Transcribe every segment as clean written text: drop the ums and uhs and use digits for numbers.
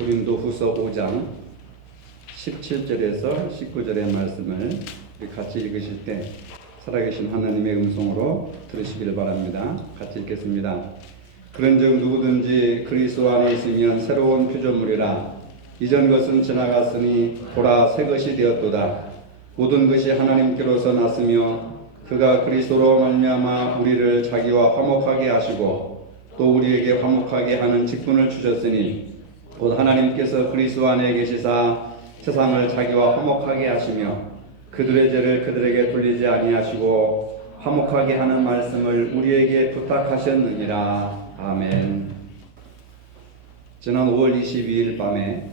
고린도후서 5장 17절에서 19절의 말씀을 같이 읽으실 때 살아계신 하나님의 음성으로 들으시기를 바랍니다. 같이 읽겠습니다. 그런즉 누구든지 그리스도 안에 있으면 새로운 피조물이라. 이전 것은 지나갔으니 보라 새 것이 되었도다. 모든 것이 하나님께로서 났으며 그가 그리스도로 말미암아 우리를 자기와 화목하게 하시고 또 우리에게 화목하게 하는 직분을 주셨으니 곧 하나님께서 그리스도 안에 계시사 세상을 자기와 화목하게 하시며 그들의 죄를 그들에게 돌리지 아니하시고 화목하게 하는 말씀을 우리에게 부탁하셨느니라. 아멘. 지난 5월 22일 밤에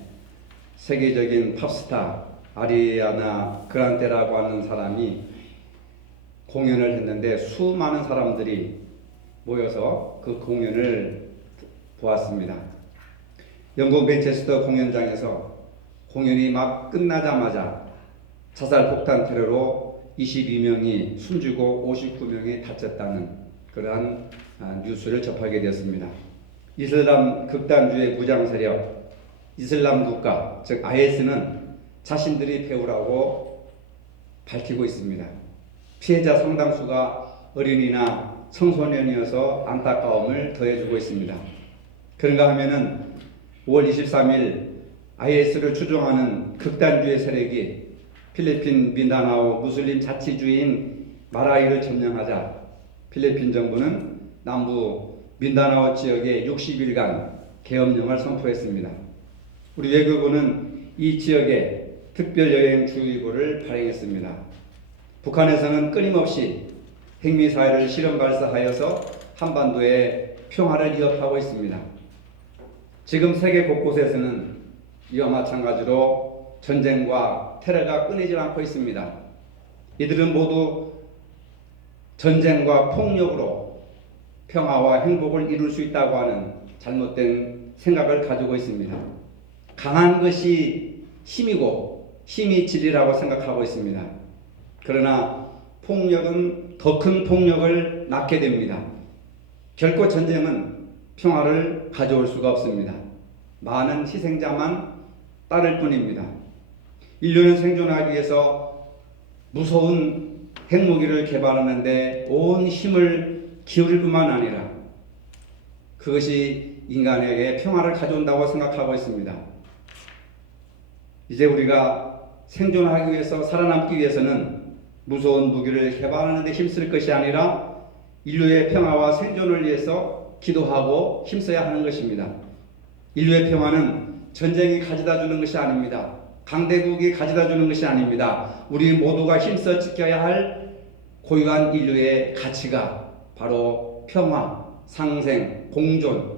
세계적인 팝스타 아리아나 그란데라고 하는 사람이 공연을 했는데 수많은 사람들이 모여서 그 공연을 보았습니다. 영국 맨체스터 공연장에서 공연이 막 끝나자마자 자살 폭탄 테러로 22명이 숨지고 59명이 다쳤다는 그러한 뉴스를 접하게 되었습니다. 이슬람 극단주의 무장 세력 이슬람 국가 즉 IS는 자신들이 배우라고 밝히고 있습니다. 피해자 상당수가 어린이나 청소년이어서 안타까움을 더해주고 있습니다. 그런가 하면은 5월 23일 IS를 추종하는 극단주의 세력이 필리핀 민다나오 무슬림 자치주인 마라위를 점령하자 필리핀 정부는 남부 민다나오 지역에 60일간 계엄령을 선포했습니다. 우리 외교부는 이 지역에 특별여행주의보를 발행했습니다. 북한에서는 끊임없이 핵미사일을 실험 발사하여서 한반도에 평화를 위협하고 있습니다. 지금 세계 곳곳에서는 이와 마찬가지로 전쟁과 테러가 끊이질 않고 있습니다. 이들은 모두 전쟁과 폭력으로 평화와 행복을 이룰 수 있다고 하는 잘못된 생각을 가지고 있습니다. 강한 것이 힘이고 힘이 진리라고 생각하고 있습니다. 그러나 폭력은 더 큰 폭력을 낳게 됩니다. 결코 전쟁은 평화를 가져올 수가 없습니다. 많은 희생자만 따를 뿐입니다. 인류는 생존하기 위해서 무서운 핵무기를 개발하는데 온 힘을 기울일 뿐만 아니라 그것이 인간에게 평화를 가져온다고 생각하고 있습니다. 이제 우리가 생존하기 위해서 살아남기 위해서는 무서운 무기를 개발하는 데 힘쓸 것이 아니라 인류의 평화와 생존을 위해서 기도하고 힘써야 하는 것입니다. 인류의 평화는 전쟁이 가져다 주는 것이 아닙니다. 강대국이 가져다 주는 것이 아닙니다. 우리 모두가 힘써 지켜야 할 고유한 인류의 가치가 바로 평화, 상생, 공존,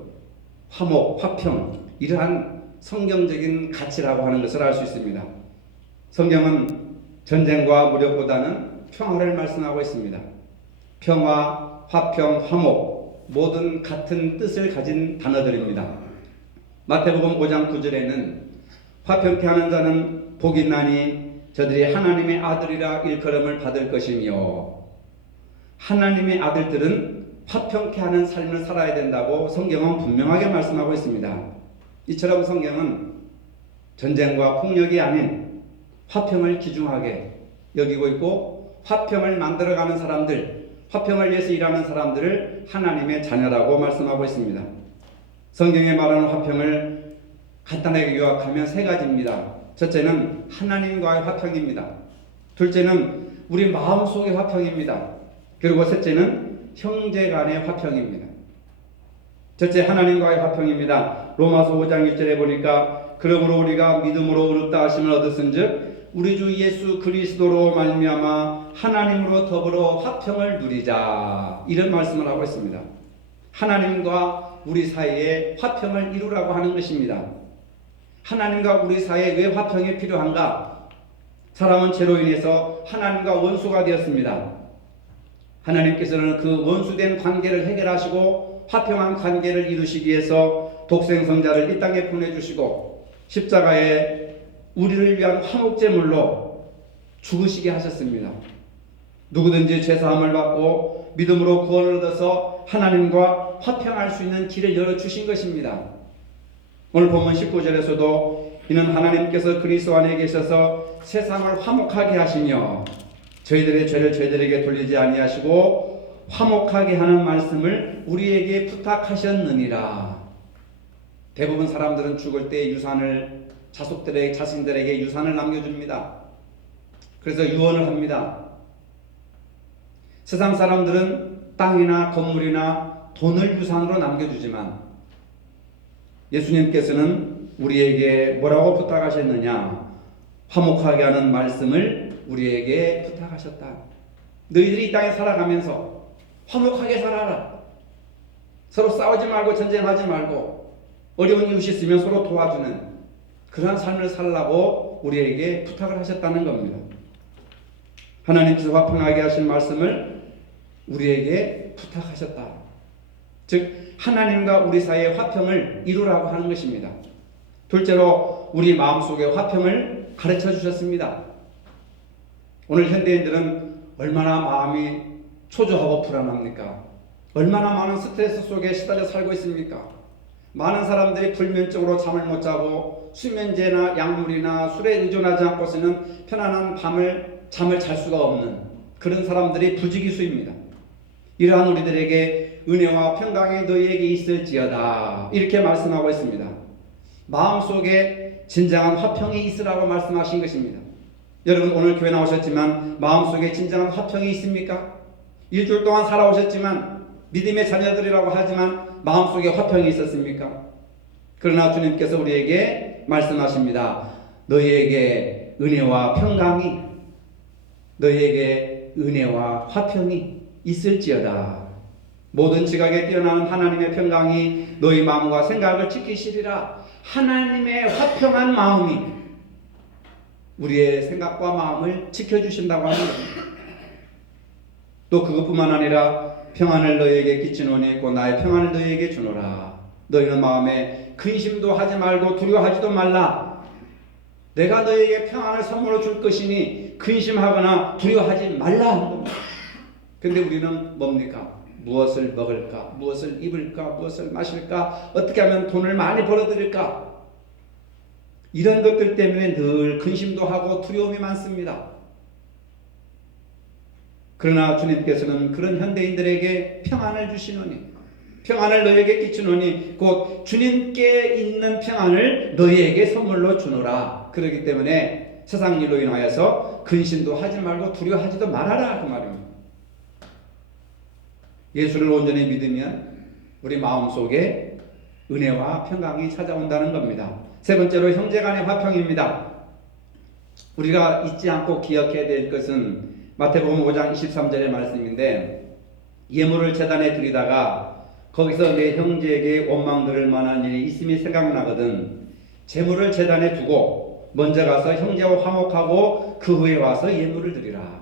화목, 화평 이러한 성경적인 가치라고 하는 것을 알 수 있습니다. 성경은 전쟁과 무력보다는 평화를 말씀하고 있습니다. 평화, 화평, 화목 모든 같은 뜻을 가진 단어들입니다. 마태복음 5장 9절에는 화평케 하는 자는 복이 있나니 저들이 하나님의 아들이라 일컬음을 받을 것이며 하나님의 아들들은 화평케 하는 삶을 살아야 된다고 성경은 분명하게 말씀하고 있습니다. 이처럼 성경은 전쟁과 폭력이 아닌 화평을 귀중하게 여기고 있고 화평을 만들어가는 사람들, 화평을 위해서 일하는 사람들을 하나님의 자녀라고 말씀하고 있습니다. 성경에 말하는 화평을 간단하게 요약하면 세 가지입니다. 첫째는 하나님과의 화평입니다. 둘째는 우리 마음속의 화평입니다. 그리고 셋째는 형제 간의 화평입니다. 첫째 하나님과의 화평입니다. 로마서 5장 1절에 보니까 그러므로 우리가 믿음으로 의롭다 하심을 얻었은즉 우리 주 예수 그리스도로 말미암아 하나님으로 더불어 화평을 누리자 이런 말씀을 하고 있습니다. 하나님과 우리 사이에 화평을 이루라고 하는 것입니다. 하나님과 우리 사이에 왜 화평이 필요한가? 사람은 죄로 인해서 하나님과 원수가 되었습니다. 하나님께서는 그 원수된 관계를 해결하시고 화평한 관계를 이루시기 위해서 독생성자를 이 땅에 보내주시고 십자가에 우리를 위한 화목제물로 죽으시게 하셨습니다. 누구든지 죄사함을 받고 믿음으로 구원을 얻어서 하나님과 화평할 수 있는 길을 열어주신 것입니다. 오늘 본문 19절에서도 이는 하나님께서 그리스도 안에 계셔서 세상을 화목하게 하시며 저희들의 죄를 저희들에게 돌리지 아니하시고 화목하게 하는 말씀을 우리에게 부탁하셨느니라. 대부분 사람들은 죽을 때 유산을 자신들에게 유산을 남겨줍니다. 그래서 유언을 합니다. 세상 사람들은 땅이나 건물이나 돈을 유산으로 남겨주지만 예수님께서는 우리에게 뭐라고 부탁하셨느냐? 화목하게 하는 말씀을 우리에게 부탁하셨다. 너희들이 이 땅에 살아가면서 화목하게 살아라. 서로 싸우지 말고 전쟁하지 말고 어려운 이웃이 있으면 서로 도와주는 그러한 삶을 살라고 우리에게 부탁을 하셨다는 겁니다. 하나님께서 화평하게 하신 말씀을 우리에게 부탁하셨다. 즉 하나님과 우리 사이의 화평을 이루라고 하는 것입니다. 둘째로 우리 마음속의 화평을 가르쳐 주셨습니다. 오늘 현대인들은 얼마나 마음이 초조하고 불안합니까? 얼마나 많은 스트레스 속에 시달려 살고 있습니까? 많은 사람들이 불면증으로 잠을 못 자고 수면제나 약물이나 술에 의존하지 않고서는 편안한 잠을 잘 수가 없는 그런 사람들이 부지기수입니다. 이러한 우리들에게 은혜와 평강이 너희에게 있을지어다 이렇게 말씀하고 있습니다. 마음속에 진정한 화평이 있으라고 말씀하신 것입니다. 여러분 오늘 교회 나오셨지만 마음속에 진정한 화평이 있습니까? 일주일 동안 살아오셨지만 믿음의 자녀들이라고 하지만 마음속에 화평이 있었습니까? 그러나 주님께서 우리에게 말씀하십니다. 너희에게 은혜와 평강이 너희에게 은혜와 화평이 있을지어다. 모든 지각에 뛰어나는 하나님의 평강이 너희 마음과 생각을 지키시리라. 하나님의 화평한 마음이 우리의 생각과 마음을 지켜주신다고 하는 겁니다. 또 그것뿐만 아니라 평안을 너희에게 끼치노니 곧 나의 평안을 너희에게 주노라. 너희는 마음에 근심도 하지 말고 두려워하지도 말라. 내가 너희에게 평안을 선물로 줄 것이니 근심하거나 두려워하지 말라. 근데 우리는 뭡니까? 무엇을 먹을까? 무엇을 입을까? 무엇을 마실까? 어떻게 하면 돈을 많이 벌어들일까? 이런 것들 때문에 늘 근심도 하고 두려움이 많습니다. 그러나 주님께서는 그런 현대인들에게 평안을 주시노니 평안을 너희에게 끼치노니 곧 주님께 있는 평안을 너희에게 선물로 주노라. 그렇기 때문에 세상 일로 인하여서 근심도 하지 말고 두려워하지도 말아라 그 말입니다. 예수를 온전히 믿으면 우리 마음속에 은혜와 평강이 찾아온다는 겁니다. 세 번째로 형제간의 화평입니다. 우리가 잊지 않고 기억해야 될 것은 마태복음 5장 23절의 말씀인데 예물을 제단에 드리다가 거기서 내 형제에게 원망 들을 만한 일이 있음이 생각나거든 제물을 제단에 두고 먼저 가서 형제와 화목하고 그 후에 와서 예물을 드리라.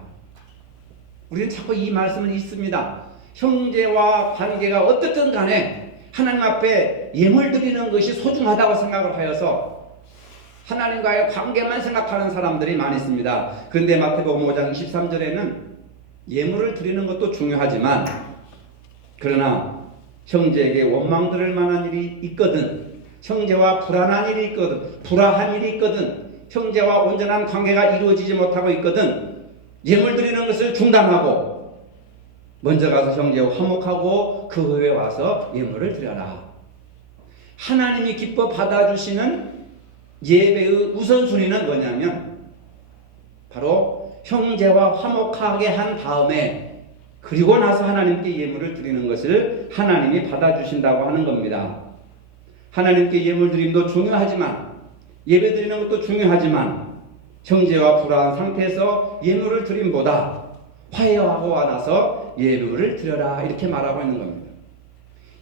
우리는 자꾸 이 말씀은 있습니다. 형제와 관계가 어떻든 간에 하나님 앞에 예물 드리는 것이 소중하다고 생각을 하여서 하나님과의 관계만 생각하는 사람들이 많이 있습니다. 그런데 마태복음 5장 23절에는 예물을 드리는 것도 중요하지만 그러나 형제에게 원망 들을 만한 일이 있거든 형제와 불안한 일이 있거든 불화한 일이 있거든 형제와 온전한 관계가 이루어지지 못하고 있거든 예물 드리는 것을 중단하고 먼저 가서 형제와 화목하고 그 후에 와서 예물을 드려라. 하나님이 기뻐 받아주시는 예배의 우선순위는 뭐냐면 바로 형제와 화목하게 한 다음에 그리고 나서 하나님께 예물을 드리는 것을 하나님이 받아주신다고 하는 겁니다. 하나님께 예물 드림도 중요하지만 예배 드리는 것도 중요하지만 형제와 불화한 상태에서 예물을 드림보다 화해하고 나서 예물을 드려라 이렇게 말하고 있는 겁니다.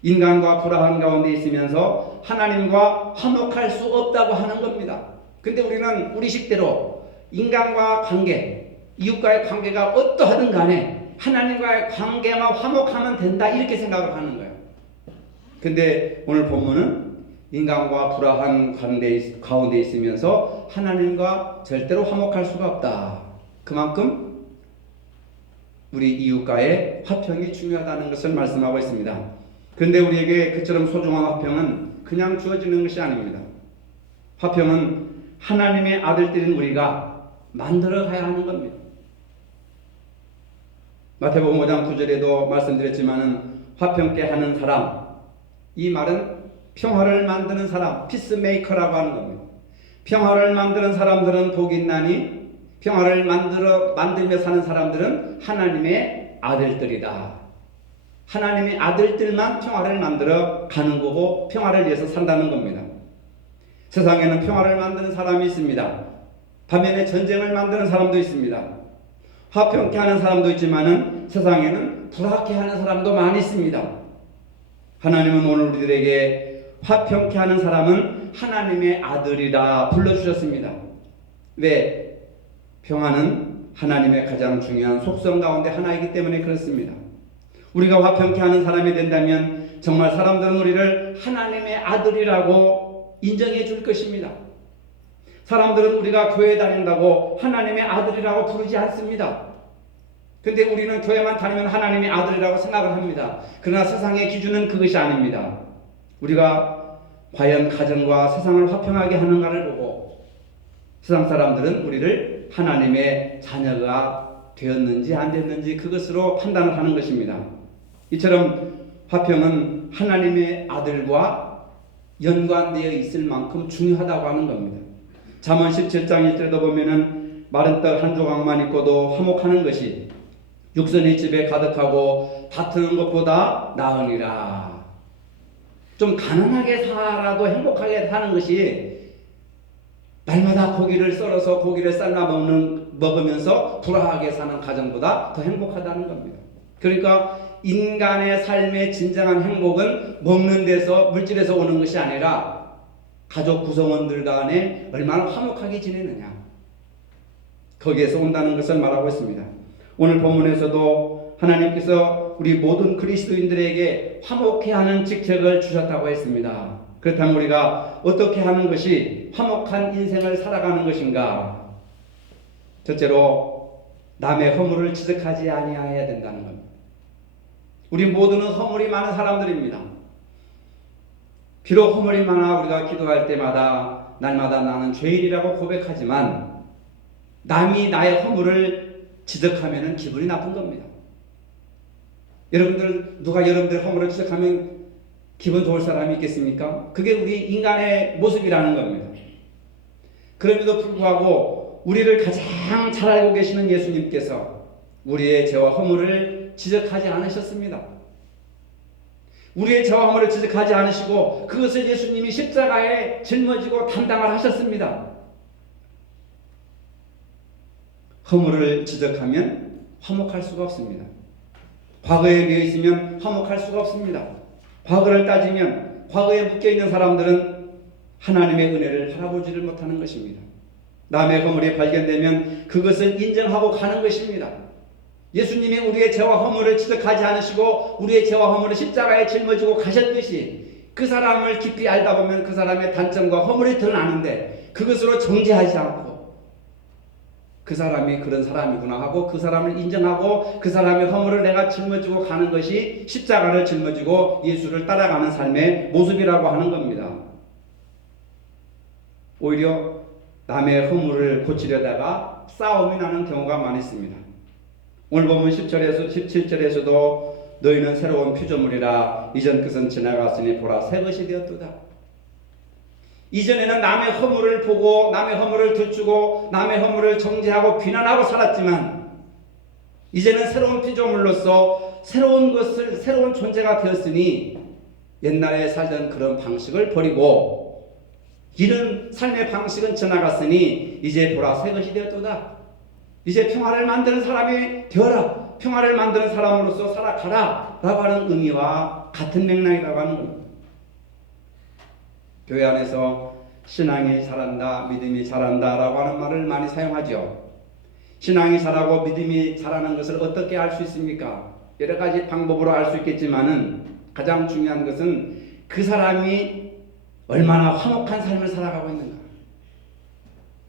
인간과 불화한 가운데 있으면서 하나님과 화목할 수 없다고 하는 겁니다. 근데 우리는 우리 식대로 인간과 관계, 이웃과의 관계가 어떠하든 간에 하나님과의 관계만 화목하면 된다 이렇게 생각을 하는 거예요. 근데 오늘 본문은 인간과 불화한 가운데 있으면서 하나님과 절대로 화목할 수가 없다. 그만큼 우리 이웃과의 화평이 중요하다는 것을 말씀하고 있습니다. 그런데 우리에게 그처럼 소중한 화평은 그냥 주어지는 것이 아닙니다. 화평은 하나님의 아들들인 우리가 만들어 가야 하는 겁니다. 마태복음 5장 9절에도 말씀드렸지만은 화평케 하는 사람, 이 말은 평화를 만드는 사람, 피스메이커라고 하는 겁니다. 평화를 만드는 사람들은 복이 있나니 평화를 만들며 사는 사람들은 하나님의 아들들이다. 하나님의 아들들만 평화를 만들어 가는 거고 평화를 위해서 산다는 겁니다. 세상에는 평화를 만드는 사람이 있습니다. 반면에 전쟁을 만드는 사람도 있습니다. 화평케 하는 사람도 있지만은 세상에는 불화케 하는 사람도 많이 있습니다. 하나님은 오늘 우리들에게 화평케 하는 사람은 하나님의 아들이라 불러주셨습니다. 왜? 평화는 하나님의 가장 중요한 속성 가운데 하나이기 때문에 그렇습니다. 우리가 화평케 하는 사람이 된다면 정말 사람들은 우리를 하나님의 아들이라고 인정해 줄 것입니다. 사람들은 우리가 교회 다닌다고 하나님의 아들이라고 부르지 않습니다. 근데 우리는 교회만 다니면 하나님의 아들이라고 생각을 합니다. 그러나 세상의 기준은 그것이 아닙니다. 우리가 과연 가정과 세상을 화평하게 하는가를 보고 세상 사람들은 우리를 하나님의 자녀가 되었는지 안 됐는지 그것으로 판단을 하는 것입니다. 이처럼 화평은 하나님의 아들과 연관되어 있을 만큼 중요하다고 하는 겁니다. 잠언 17장 1절에도 보면은 마른 떡 한 조각만 있고도 화목하는 것이 육선의 집에 가득하고 다투는 것보다 나으니라. 좀 가난하게 살아도 행복하게 사는 것이 날마다 고기를 썰어서 고기를 삶아 먹으면서 불화하게 사는 가정보다 더 행복하다는 겁니다. 그러니까 인간의 삶의 진정한 행복은 먹는 데서 물질에서 오는 것이 아니라 가족 구성원들 간에 얼마나 화목하게 지내느냐, 거기에서 온다는 것을 말하고 있습니다. 오늘 본문에서도 하나님께서 우리 모든 그리스도인들에게 화목해 하는 직책을 주셨다고 했습니다. 그렇다면 우리가 어떻게 하는 것이 화목한 인생을 살아가는 것인가? 첫째로 남의 허물을 지적하지 아니해야 된다는 겁니다. 우리 모두는 허물이 많은 사람들입니다. 비록 허물이 많아 우리가 기도할 때마다 날마다 나는 죄인이라고 고백하지만 남이 나의 허물을 지적하면 기분이 나쁜 겁니다. 여러분들, 누가 여러분들 허물을 지적하면 기분 좋을 사람이 있겠습니까? 그게 우리 인간의 모습이라는 겁니다. 그럼에도 불구하고 우리를 가장 잘 알고 계시는 예수님께서 우리의 죄와 허물을 지적하지 않으셨습니다. 우리의 죄와 허물을 지적하지 않으시고 그것을 예수님이 십자가에 짊어지고 담당을 하셨습니다. 허물을 지적하면 화목할 수가 없습니다. 과거에 비어 있으면 화목할 수가 없습니다. 과거를 따지면 과거에 묶여있는 사람들은 하나님의 은혜를 바라보지를 못하는 것입니다. 남의 허물이 발견되면 그것을 인정하고 가는 것입니다. 예수님이 우리의 죄와 허물을 지적하지 않으시고 우리의 죄와 허물을 십자가에 짊어지고 가셨듯이 그 사람을 깊이 알다 보면 그 사람의 단점과 허물이 드러나는데 그것으로 정죄하지 않고 그 사람이 그런 사람이구나 하고 그 사람을 인정하고 그 사람의 허물을 내가 짊어지고 가는 것이 십자가를 짊어지고 예수를 따라가는 삶의 모습이라고 하는 겁니다. 오히려 남의 허물을 고치려다가 싸움이 나는 경우가 많이 있습니다. 오늘 보면 10절에서 17절에서도 너희는 새로운 피조물이라 이전 것은 지나갔으니 보라 새 것이 되었도다. 이전에는 남의 허물을 보고 남의 허물을 들추고 남의 허물을 정죄하고 비난하고 살았지만 이제는 새로운 피조물로서 새로운 존재가 되었으니 옛날에 살던 그런 방식을 버리고 이런 삶의 방식은 지나갔으니 이제 보라 새 것이 되었도다. 이제 평화를 만드는 사람이 되어라. 평화를 만드는 사람으로서 살아가라 라고 하는 의미와 같은 맥락이라고 하는 겁니다. 교회 안에서 신앙이 자란다, 믿음이 자란다 라고 하는 말을 많이 사용하죠. 신앙이 자라고 믿음이 자라는 것을 어떻게 알 수 있습니까? 여러 가지 방법으로 알 수 있겠지만은 가장 중요한 것은 그 사람이 얼마나 화목한 삶을 살아가고 있는가.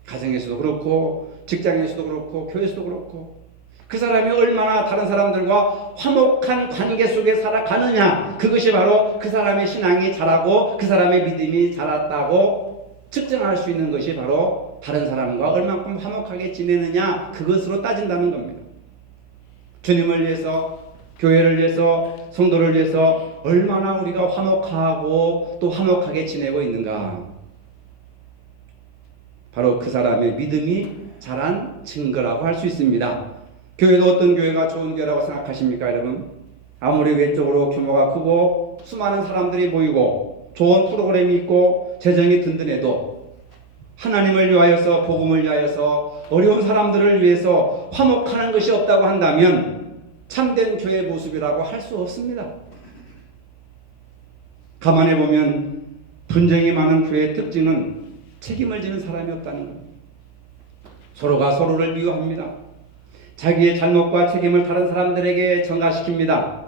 가정에서도 그렇고 직장에서도 그렇고 교회에서도 그렇고 그 사람이 얼마나 다른 사람들과 화목한 관계 속에 살아가느냐, 그것이 바로 그 사람의 신앙이 자라고 그 사람의 믿음이 자랐다고 측정할 수 있는 것이 바로 다른 사람과 얼만큼 화목하게 지내느냐, 그것으로 따진다는 겁니다. 주님을 위해서, 교회를 위해서, 성도를 위해서 얼마나 우리가 화목하고 또 화목하게 지내고 있는가, 바로 그 사람의 믿음이 자란 증거라고 할 수 있습니다. 교회도 어떤 교회가 좋은 교회라고 생각하십니까, 여러분? 아무리 외적으로 규모가 크고 수많은 사람들이 모이고 좋은 프로그램이 있고 재정이 든든해도 하나님을 위하여서, 복음을 위하여서, 어려운 사람들을 위해서 화목하는 것이 없다고 한다면 참된 교회 모습이라고 할 수 없습니다. 가만히 보면 분쟁이 많은 교회의 특징은 책임을 지는 사람이 없다는 것. 서로가 서로를 미워합니다. 자기의 잘못과 책임을 다른 사람들에게 전가시킵니다.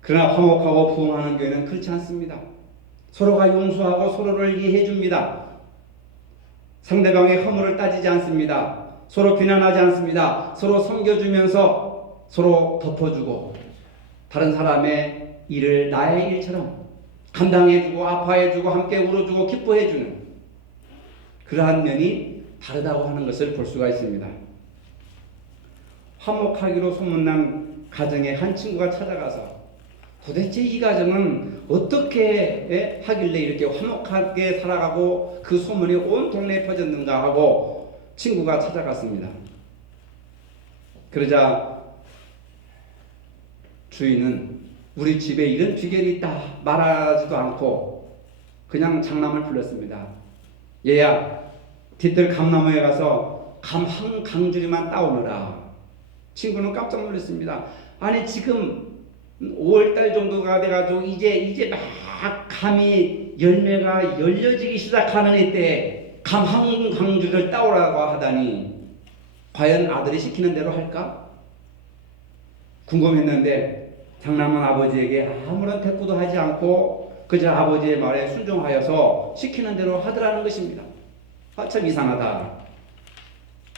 그러나 화목하고 부흥하는 교회는 그렇지 않습니다. 서로가 용서하고 서로를 이해해 줍니다. 상대방의 허물을 따지지 않습니다. 서로 비난하지 않습니다. 서로 섬겨주면서 서로 덮어주고 다른 사람의 일을 나의 일처럼 감당해주고 아파해주고 함께 울어주고 기뻐해주는 그러한 면이 다르다고 하는 것을 볼 수가 있습니다. 화목하기로 소문난 가정에 한 친구가 찾아가서 도대체 이 가정은 어떻게 하길래 이렇게 화목하게 살아가고 그 소문이 온 동네에 퍼졌는가 하고 친구가 찾아갔습니다. 그러자 주인은 우리 집에 이런 비결이 있다 말하지도 않고 그냥 장남을 불렀습니다. 얘야, 뒤뜰 감나무에 가서 감 한 강줄이만 따오너라. 친구는 깜짝 놀랐습니다. 아니 지금 5월달 정도가 돼가지고 이제 막 감이 열매가 열려지기 시작하는 이때 감 한 강줄을 따오라고 하다니 과연 아들이 시키는 대로 할까? 궁금했는데 장남은 아버지에게 아무런 대꾸도 하지 않고 그저 아버지의 말에 순종하여서 시키는 대로 하더라는 것입니다. 참 이상하다.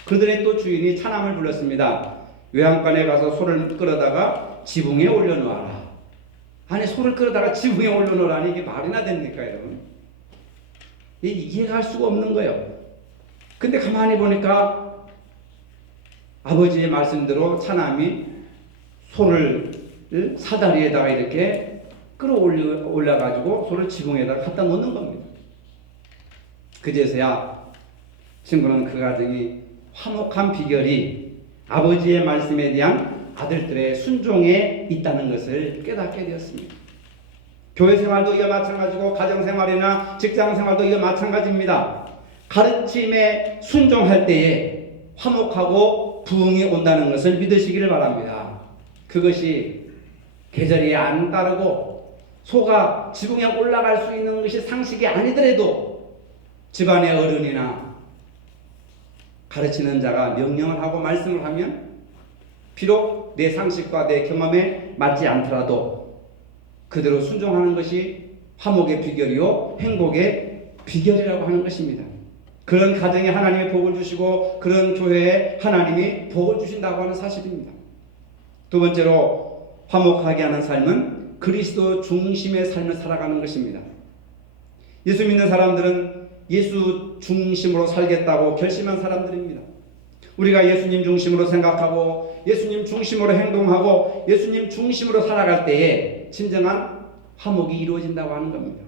그들의 또 주인이 차남을 불렀습니다. 외양간에 가서 소를 끌어다가 지붕에 올려놓아라. 아니 소를 끌어다가 지붕에 올려놓으라니 이게 말이나 됩니까, 여러분? 이해가 할 수가 없는 거예요. 근데 가만히 보니까 아버지의 말씀대로 차남이 소를 사다리에다가 이렇게 끌어올려가지고 소를 지붕에다가 갖다 놓는 겁니다. 그제서야 친구는 그 가정이 화목한 비결이 아버지의 말씀에 대한 아들들의 순종에 있다는 것을 깨닫게 되었습니다. 교회 생활도 이와 마찬가지고 가정생활이나 직장생활도 이와 마찬가지입니다. 가르침에 순종할 때에 화목하고 부흥이 온다는 것을 믿으시기를 바랍니다. 그것이 계절이 안 따르고 소가 지붕에 올라갈 수 있는 것이 상식이 아니더라도 집안의 어른이나 가르치는 자가 명령을 하고 말씀을 하면 비록 내 상식과 내 경험에 맞지 않더라도 그대로 순종하는 것이 화목의 비결이요 행복의 비결이라고 하는 것입니다. 그런 가정에 하나님이 복을 주시고 그런 교회에 하나님이 복을 주신다고 하는 사실입니다. 두 번째로 화목하게 하는 삶은 그리스도 중심의 삶을 살아가는 것입니다. 예수 믿는 사람들은 예수 중심으로 살겠다고 결심한 사람들입니다. 우리가 예수님 중심으로 생각하고 예수님 중심으로 행동하고 예수님 중심으로 살아갈 때에 진정한 화목이 이루어진다고 하는 겁니다.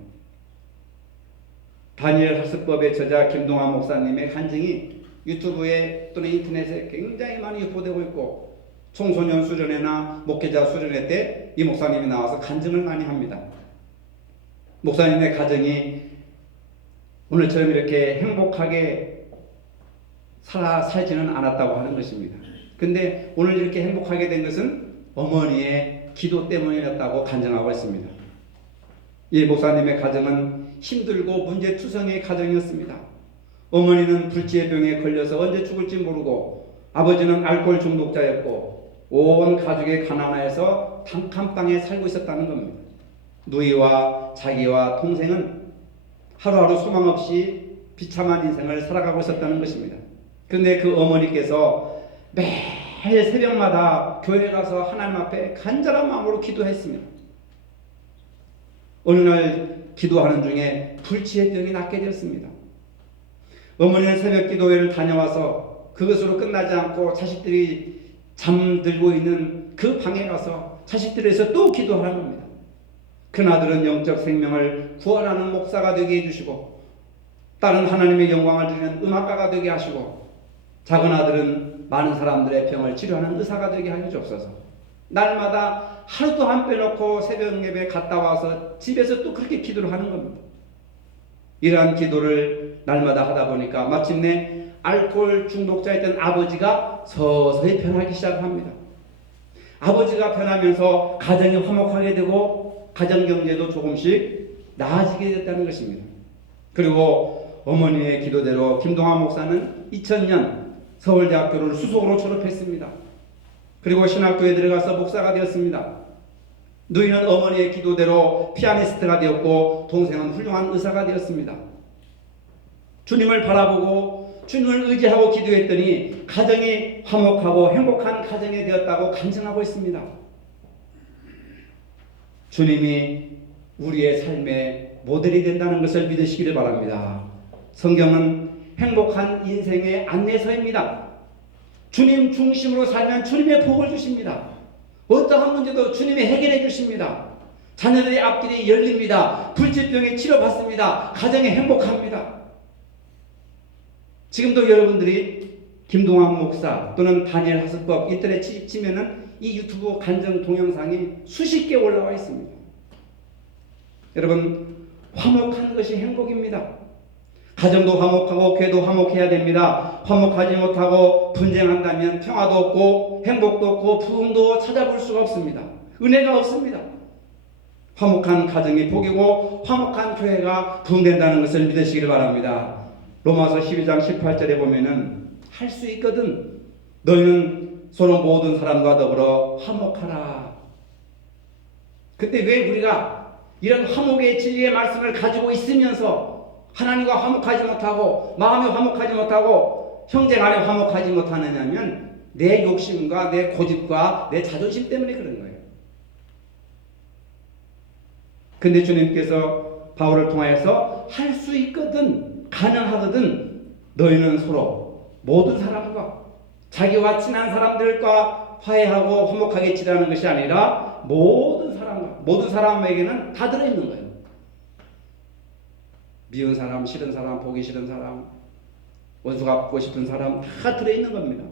다니엘 학습법의 저자 김동환 목사님의 간증이 유튜브에 또는 인터넷에 굉장히 많이 유포되고 있고 청소년 수련회나 목회자 수련회 때 이 목사님이 나와서 간증을 많이 합니다. 목사님의 가정이 오늘처럼 이렇게 행복하게 살지는 않았다고 하는 것입니다. 근데 오늘 이렇게 행복하게 된 것은 어머니의 기도 때문이었다고 간증하고 있습니다. 이 목사님의 가정은 힘들고 문제투성의 가정이었습니다. 어머니는 불치의 병에 걸려서 언제 죽을지 모르고 아버지는 알코올 중독자였고 온 가족의 가난하여서 단칸방에 살고 있었다는 겁니다. 누이와 자기와 동생은 하루하루 소망 없이 비참한 인생을 살아가고 있었다는 것입니다. 그런데 그 어머니께서 매일 새벽마다 교회 가서 하나님 앞에 간절한 마음으로 기도했으며 어느 날 기도하는 중에 불치의 병이 낫게 되었습니다. 어머니는 새벽 기도회를 다녀와서 그것으로 끝나지 않고 자식들이 잠들고 있는 그 방에 가서 자식들에서 또 기도하는 겁니다. 큰아들은 영적 생명을 구원하는 목사가 되게 해주시고 딸은 하나님의 영광을 드리는 음악가가 되게 하시고 작은 아들은 많은 사람들의 병을 치료하는 의사가 되게 하여 주옵소서. 날마다 하루도 안 빼놓고 새벽 예배 갔다 와서 집에서 또 그렇게 기도를 하는 겁니다. 이러한 기도를 날마다 하다 보니까 마침내 알코올 중독자였던 아버지가 서서히 변하기 시작합니다. 아버지가 변하면서 가정이 화목하게 되고 가정경제도 조금씩 나아지게 됐다는 것입니다. 그리고 어머니의 기도대로 김동환 목사는 2000년 서울대학교를 수석으로 졸업했습니다. 그리고 신학교에 들어가서 목사가 되었습니다. 누이는 어머니의 기도대로 피아니스트가 되었고 동생은 훌륭한 의사가 되었습니다. 주님을 바라보고 주님을 의지하고 기도했더니 가정이 화목하고 행복한 가정이 되었다고 간증하고 있습니다. 주님이 우리의 삶의 모델이 된다는 것을 믿으시기를 바랍니다. 성경은 행복한 인생의 안내서입니다. 주님 중심으로 살면 주님의 복을 주십니다. 어떠한 문제도 주님이 해결해 주십니다. 자녀들의 앞길이 열립니다. 불치병에 치료받습니다. 가정이 행복합니다. 지금도 여러분들이 김동환 목사 또는 다니엘 하스법 인터넷 치면은 이 유튜브 간증 동영상이 수십 개 올라와 있습니다. 여러분, 화목한 것이 행복입니다. 가정도 화목하고 교회도 화목해야 됩니다. 화목하지 못하고 분쟁한다면 평화도 없고 행복도 없고 부흥도 찾아볼 수가 없습니다. 은혜가 없습니다. 화목한 가정이 복이고 화목한 교회가 부흥된다는 것을 믿으시길 바랍니다. 로마서 12장 18절에 보면은 할 수 있거든 너희는 서로 모든 사람과 더불어 화목하라. 그때 왜 우리가 이런 화목의 진리의 말씀을 가지고 있으면서 하나님과 화목하지 못하고 마음이 화목하지 못하고 형제 간에 화목하지 못하느냐면 내 욕심과 내 고집과 내 자존심 때문에 그런 거예요. 근데 주님께서 바울을 통하여서 할 수 있거든 가능하거든 너희는 서로 모든 사람과 자기와 친한 사람들과 화해하고 화목하게 지내는 것이 아니라 모든 사람과 모든 사람에게는 다 들어있는 거예요. 미운 사람, 싫은 사람, 보기 싫은 사람, 원수 갚고 싶은 사람 다 들어있는 겁니다.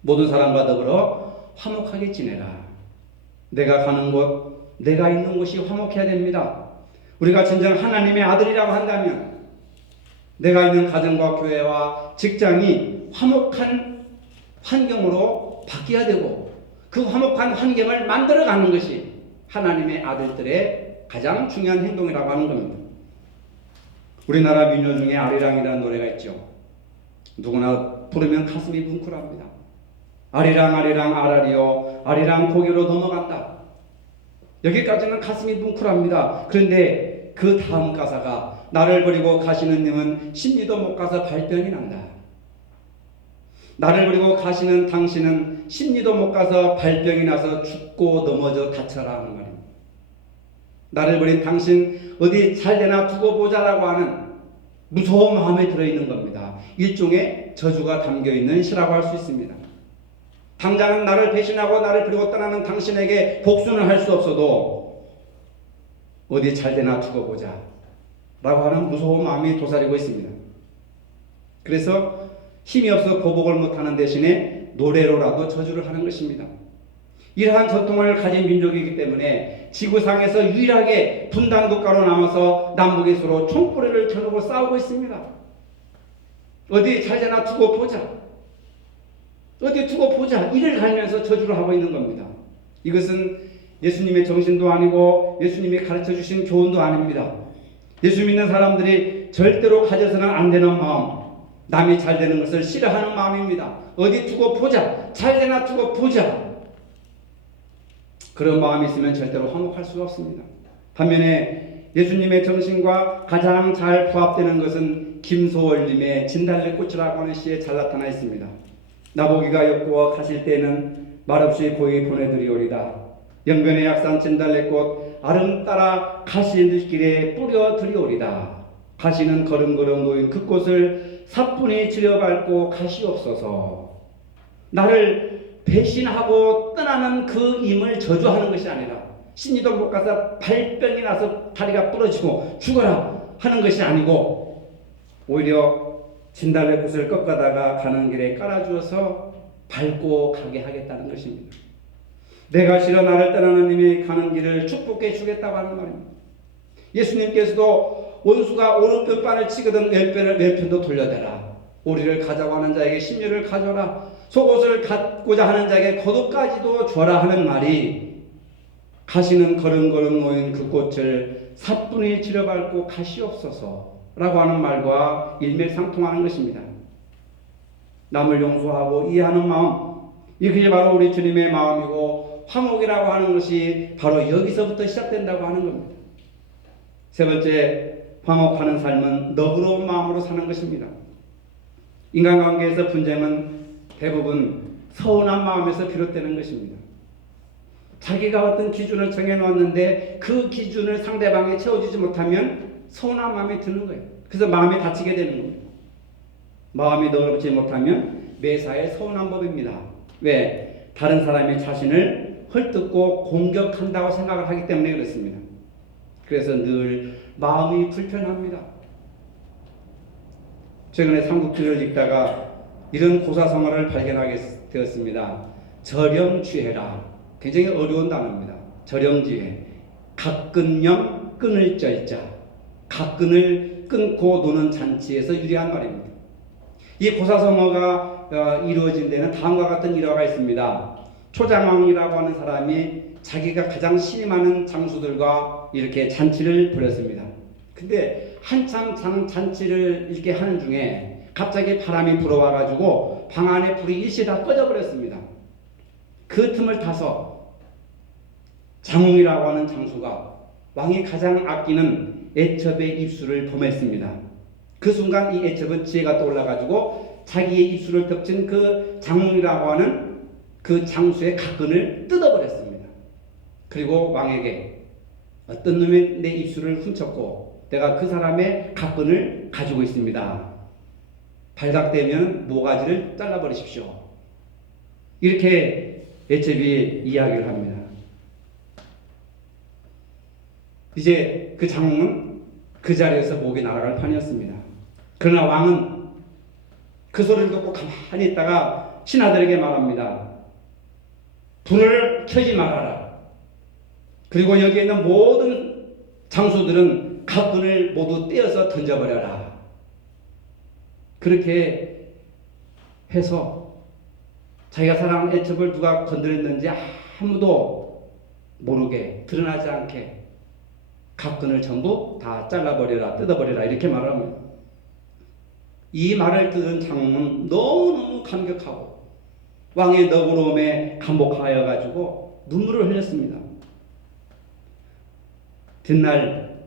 모든 사람과 더불어 화목하게 지내라. 내가 가는 곳, 내가 있는 곳이 화목해야 됩니다. 우리가 진정 하나님의 아들이라고 한다면 내가 있는 가정과 교회와 직장이 화목한 환경으로 바뀌어야 되고 그 화목한 환경을 만들어가는 것이 하나님의 아들들의 가장 중요한 행동이라고 하는 겁니다. 우리나라 민요 중에 아리랑이라는 노래가 있죠. 누구나 부르면 가슴이 뭉클합니다. 아리랑 아리랑 아라리요 아리랑 고개로 넘어간다. 여기까지는 가슴이 뭉클합니다. 그런데 그 다음 가사가 나를 버리고 가시는 님은 십리도 못 가서 발병이 난다. 나를 버리고 가시는 당신은 십리도 못 가서 발병이 나서 죽고 넘어져 다쳐라 하는 말입니다. 나를 버린 당신 어디 잘되나 두고 보자라고 하는 무서운 마음에 들어있는 겁니다. 일종의 저주가 담겨있는 시라고 할 수 있습니다. 당장은 나를 배신하고 나를 버리고 떠나는 당신에게 복수는 할 수 없어도 어디 잘되나 두고 보자 라고 하는 무서운 마음이 도사리고 있습니다. 그래서 힘이 없어 보복을 못하는 대신에 노래로라도 저주를 하는 것입니다. 이러한 전통을 가진 민족이기 때문에 지구상에서 유일하게 분단국가로 남아서 남북이 서로 총구리를 겨누고 싸우고 있습니다. 어디 잘되나 두고 보자. 어디 두고 보자. 이를 갈면서 저주를 하고 있는 겁니다. 이것은 예수님의 정신도 아니고 예수님이 가르쳐 주신 교훈도 아닙니다. 예수 믿는 사람들이 절대로 가져서는 안 되는 마음, 남이 잘 되는 것을 싫어하는 마음입니다. 어디 두고 보자. 잘되나 두고 보자. 그런 마음이 있으면 절대로 화목할 수가 없습니다. 반면에 예수님의 정신과 가장 잘 부합되는 것은 김소월님의 진달래꽃이라고 하는 시에 잘 나타나 있습니다. 나보기가 엿구어 가실 때는 말없이 고이 보내드리오리다. 영변의 약산 진달래꽃 아름 따라 가시들길에 뿌려드리오리다. 가시는 걸음걸음 놓인 그 꽃을 사뿐히 지려밟고 가시옵소서. 나를 배신하고 떠나는 그 임을 저주하는 것이 아니라, 신이도 못 가서 발병이 나서 다리가 부러지고 죽어라 하는 것이 아니고, 오히려 진달래꽃을 꺾어다가 가는 길에 깔아주어서 밟고 가게 하겠다는 것입니다. 내가 싫어 나를 떠나는 님이 가는 길을 축복해 주겠다고 하는 말입니다. 예수님께서도 원수가 오른편 빤을 치거든 왼편도 돌려대라. 오리를 가자고 하는 자에게 심려를 가져라. 속옷을 갖고자 하는 자에게 겉옷까지도 줘라 하는 말이, 가시는 걸음걸음 놓인 그 꽃을 사뿐히 지려밟고 가시옵소서 라고 하는 말과 일맥상통하는 것입니다. 남을 용서하고 이해하는 마음, 이것이 바로 우리 주님의 마음이고, 화목이라고 하는 것이 바로 여기서부터 시작된다고 하는 겁니다. 세 번째, 화목하는 삶은 너그러운 마음으로 사는 것입니다. 인간관계에서 분쟁은 대부분 서운한 마음에서 비롯되는 것입니다. 자기가 어떤 기준을 정해놓았는데 그 기준을 상대방이 채워주지 못하면 서운한 마음이 드는 거예요. 그래서 마음이 다치게 되는 겁니다. 마음이 너그럽지 못하면 매사에 서운한 법입니다. 왜? 다른 사람의 자신을 헐뜯고 공격한다고 생각을 하기 때문에 그렇습니다. 그래서 늘 마음이 불편합니다. 최근에 삼국지를 읽다가 이런 고사성어를 발견하게 되었습니다. 절영쥐해라. 굉장히 어려운 단어입니다. 절영쥐해. 각근염 끈을 쩔자. 각근을 끊고 노는 잔치에서 유래한 말입니다. 이 고사성어가 이루어진 데는 다음과 같은 일화가 있습니다. 초장왕이라고 하는 사람이 자기가 가장 신이 많은 장수들과 이렇게 잔치를 벌였습니다. 근데 한참 잔치를 이렇게 하는 중에 갑자기 바람이 불어와가지고 방 안에 불이 일시 다 꺼져버렸습니다. 그 틈을 타서 장웅이라고 하는 장수가 왕이 가장 아끼는 애첩의 입술을 범했습니다. 그 순간 이 애첩은 지혜가 떠올라가지고 자기의 입술을 덮친 그 장웅이라고 하는 그 장수의 각근을 뜯어버렸습니다. 그리고 왕에게 어떤 놈이 내 입술을 훔쳤고 내가 그 사람의 각근을 가지고 있습니다. 발각되면 모가지를 잘라버리십시오. 이렇게 애첩이 이야기를 합니다. 이제 그 장웅은 그 자리에서 목이 날아갈 판이었습니다. 그러나 왕은 그 소리를 듣고 가만히 있다가 신하들에게 말합니다. 불을 켜지 말아라. 그리고 여기에 있는 모든 장수들은 각근을 모두 떼어서 던져버려라. 그렇게 해서 자기가 사랑하는 애첩을 누가 건드렸는지 아무도 모르게, 드러나지 않게 각근을 전부 다 잘라버려라, 뜯어버려라 이렇게 말을 합니다. 이 말을 들은 장웅은 너무너무 감격하고 왕의 너그러움에 감복하여 가지고 눈물을 흘렸습니다. 뒷날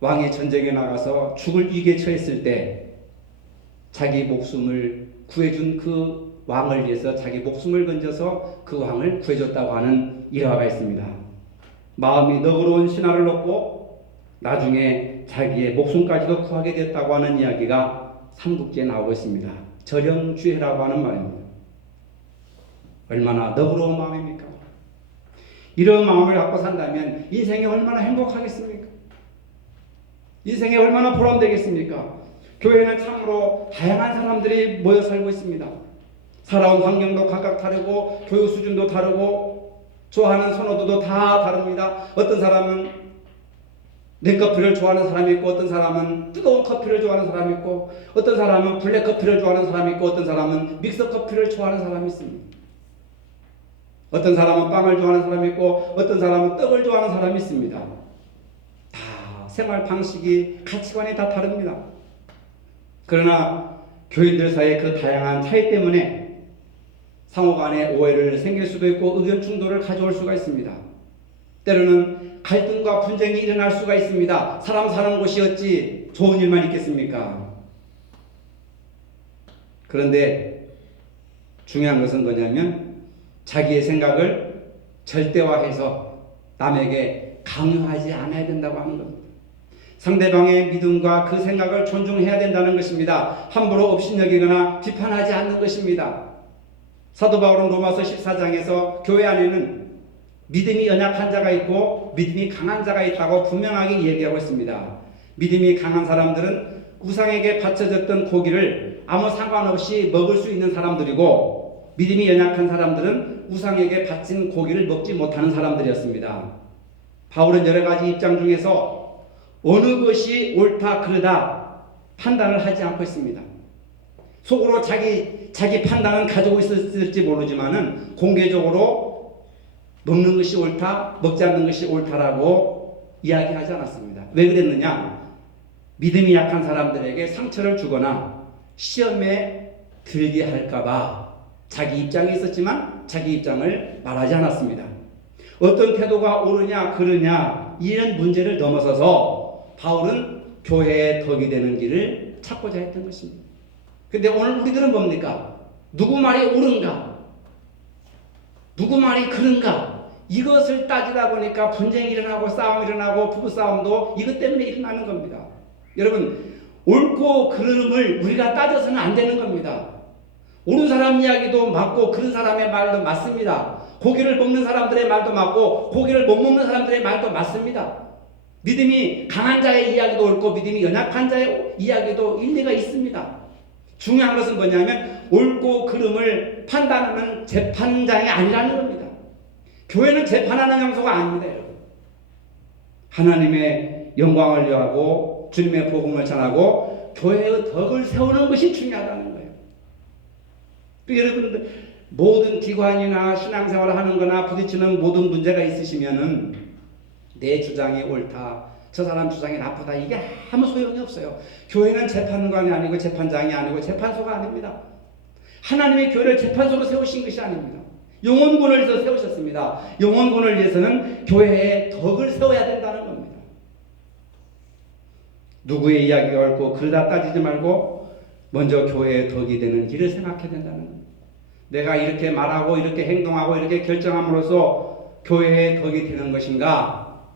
왕이 전쟁에 나가서 죽을 위기에 처했을 때 자기 목숨을 구해준 그 왕을 위해서 자기 목숨을 건져서 그 왕을 구해줬다고 하는 일화가 있습니다. 마음이 너그러운 신하를 얻고 나중에 자기의 목숨까지도 구하게 됐다고 하는 이야기가 삼국지에 나오고 있습니다. 절영쥐해라고 하는 말입니다. 얼마나 너그러운 마음입니까? 이런 마음을 갖고 산다면 인생이 얼마나 행복하겠습니까? 인생이 얼마나 보람되겠습니까? 교회는 참으로 다양한 사람들이 모여 살고 있습니다. 살아온 환경도 각각 다르고 교육 수준도 다르고 좋아하는 선호도도 다 다릅니다. 어떤 사람은 냉커피를 좋아하는 사람이 있고 어떤 사람은 뜨거운 커피를 좋아하는 사람이 있고 어떤 사람은 블랙커피를 좋아하는 사람이 있고 어떤 사람은 믹서커피를 좋아하는 사람이 있습니다. 어떤 사람은 빵을 좋아하는 사람이 있고 어떤 사람은 떡을 좋아하는 사람이 있습니다. 다 생활 방식이 가치관이 다 다릅니다. 그러나 교인들 사이의 그 다양한 차이 때문에 상호간에 오해를 생길 수도 있고 의견 충돌을 가져올 수가 있습니다. 때로는 갈등과 분쟁이 일어날 수가 있습니다. 사람 사는 곳이 어찌 좋은 일만 있겠습니까? 그런데 중요한 것은 뭐냐면 자기의 생각을 절대화해서 남에게 강요하지 않아야 된다고 하는 겁니다. 상대방의 믿음과 그 생각을 존중해야 된다는 것입니다. 함부로 업신여기거나 비판하지 않는 것입니다. 사도 바울은 로마서 14장에서 교회 안에는 믿음이 연약한 자가 있고 믿음이 강한 자가 있다고 분명하게 얘기하고 있습니다. 믿음이 강한 사람들은 우상에게 바쳐졌던 고기를 아무 상관없이 먹을 수 있는 사람들이고, 믿음이 연약한 사람들은 우상에게 바친 고기를 먹지 못하는 사람들이었습니다. 바울은 여러 가지 입장 중에서 어느 것이 옳다 그르다 판단을 하지 않고 있습니다. 속으로 자기 판단은 가지고 있었을지 모르지만은 공개적으로 먹는 것이 옳다, 먹지 않는 것이 옳다라고 이야기하지 않았습니다. 왜 그랬느냐? 믿음이 약한 사람들에게 상처를 주거나 시험에 들게 할까봐 자기 입장이 있었지만 자기 입장을 말하지 않았습니다. 어떤 태도가 옳으냐 그르냐 이런 문제를 넘어서서 바울은 교회의 덕이 되는 길을 찾고자 했던 것입니다. 근데 오늘 우리들은 뭡니까? 누구 말이 옳은가? 누구 말이 그른가? 이것을 따지다 보니까 분쟁이 일어나고 싸움이 일어나고 부부싸움도 이것 때문에 일어나는 겁니다. 여러분, 옳고 그름을 우리가 따져서는 안 되는 겁니다. 옳은 사람 이야기도 맞고 그런 사람의 말도 맞습니다. 고기를 먹는 사람들의 말도 맞고 고기를 못 먹는 사람들의 말도 맞습니다. 믿음이 강한 자의 이야기도 옳고 믿음이 연약한 자의 이야기도 일리가 있습니다. 중요한 것은 뭐냐면 옳고 그름을 판단하는 재판장이 아니라는 겁니다. 교회는 재판하는 장소가 아닙니다. 여러분. 하나님의 영광을 위하고 주님의 복음을 전하고 교회의 덕을 세우는 것이 중요하다는 거예요. 여러분들 모든 기관이나 신앙생활을 하는 거나 부딪히는 모든 문제가 있으시면은 내 주장이 옳다, 저 사람 주장이 나쁘다, 이게 아무 소용이 없어요. 교회는 재판관이 아니고 재판장이 아니고 재판소가 아닙니다. 하나님의 교회를 재판소로 세우신 것이 아닙니다. 영혼군을 위해서 세우셨습니다. 영혼군을 위해서는 교회의 덕을 세워야 된다는 겁니다. 누구의 이야기가 옳고 그러다 따지지 말고 먼저 교회의 덕이 되는 길을 생각해야 된다는 겁니다. 내가 이렇게 말하고 이렇게 행동하고 이렇게 결정함으로써 교회의 덕이 되는 것인가,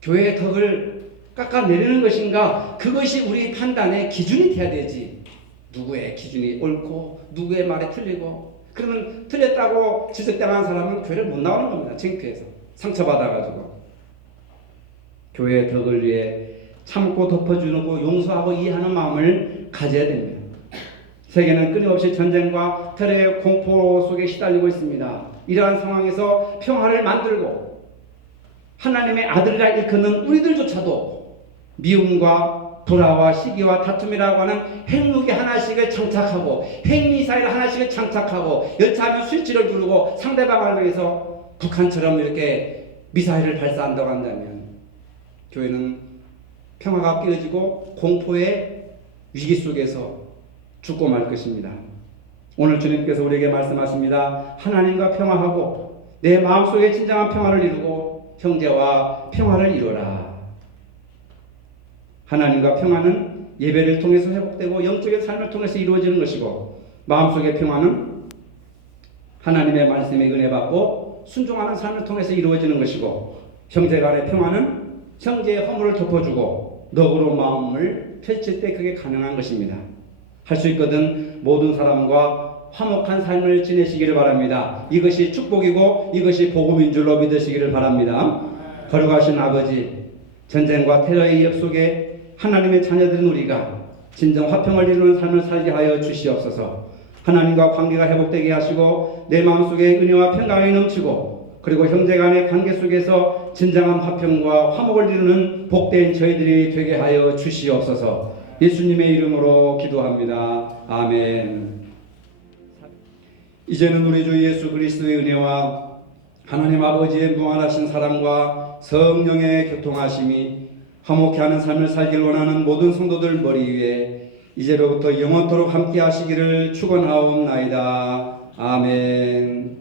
교회의 덕을 깎아내리는 것인가, 그것이 우리 판단의 기준이 돼야 되지. 누구의 기준이 옳고 누구의 말이 틀리고, 그러면 틀렸다고 지적당한 사람은 교회를 못 나오는 겁니다. 창피해서 상처받아가지고. 교회의 덕을 위해 참고 덮어주고 용서하고 이해하는 마음을 가져야 됩니다. 세계는 끊임없이 전쟁과 테러의 공포 속에 시달리고 있습니다. 이러한 상황에서 평화를 만들고 하나님의 아들이라 일컫는 우리들조차도 미움과 불화와 시기와 다툼이라고 하는 핵무기 하나씩을 장착하고 핵미사일 하나씩을 장착하고 여차하면 스위치를 누르고 상대방을 위해서 북한처럼 이렇게 미사일을 발사한다고 한다면 교회는 평화가 깨어지고 공포의 위기 속에서 죽고 말 것입니다. 오늘 주님께서 우리에게 말씀하십니다. 하나님과 평화하고 내 마음속에 진정한 평화를 이루고 형제와 평화를 이루라. 하나님과 평화는 예배를 통해서 회복되고 영적인 삶을 통해서 이루어지는 것이고, 마음속의 평화는 하나님의 말씀에 은혜 받고 순종하는 삶을 통해서 이루어지는 것이고, 형제 간의 평화는 형제의 허물을 덮어주고 너그러운 마음을 펼칠 때 그게 가능한 것입니다. 할 수 있거든 모든 사람과 화목한 삶을 지내시기를 바랍니다. 이것이 축복이고 이것이 복음인 줄로 믿으시기를 바랍니다. 거룩하신 아버지, 전쟁과 테러의 위협 속에 하나님의 자녀들인 우리가 진정 화평을 이루는 삶을 살게 하여 주시옵소서. 하나님과 관계가 회복되게 하시고 내 마음속에 은혜와 평강이 넘치고, 그리고 형제 간의 관계 속에서 진정한 화평과 화목을 이루는 복된 저희들이 되게 하여 주시옵소서. 예수님의 이름으로 기도합니다. 아멘. 이제는 우리 주 예수 그리스도의 은혜와 하나님 아버지의 무한하신 사랑과 성령의 교통하심이 화목케 하는 삶을 살길 원하는 모든 성도들 머리 위에 이제로부터 영원토록 함께 하시기를 축원하옵나이다. 아멘.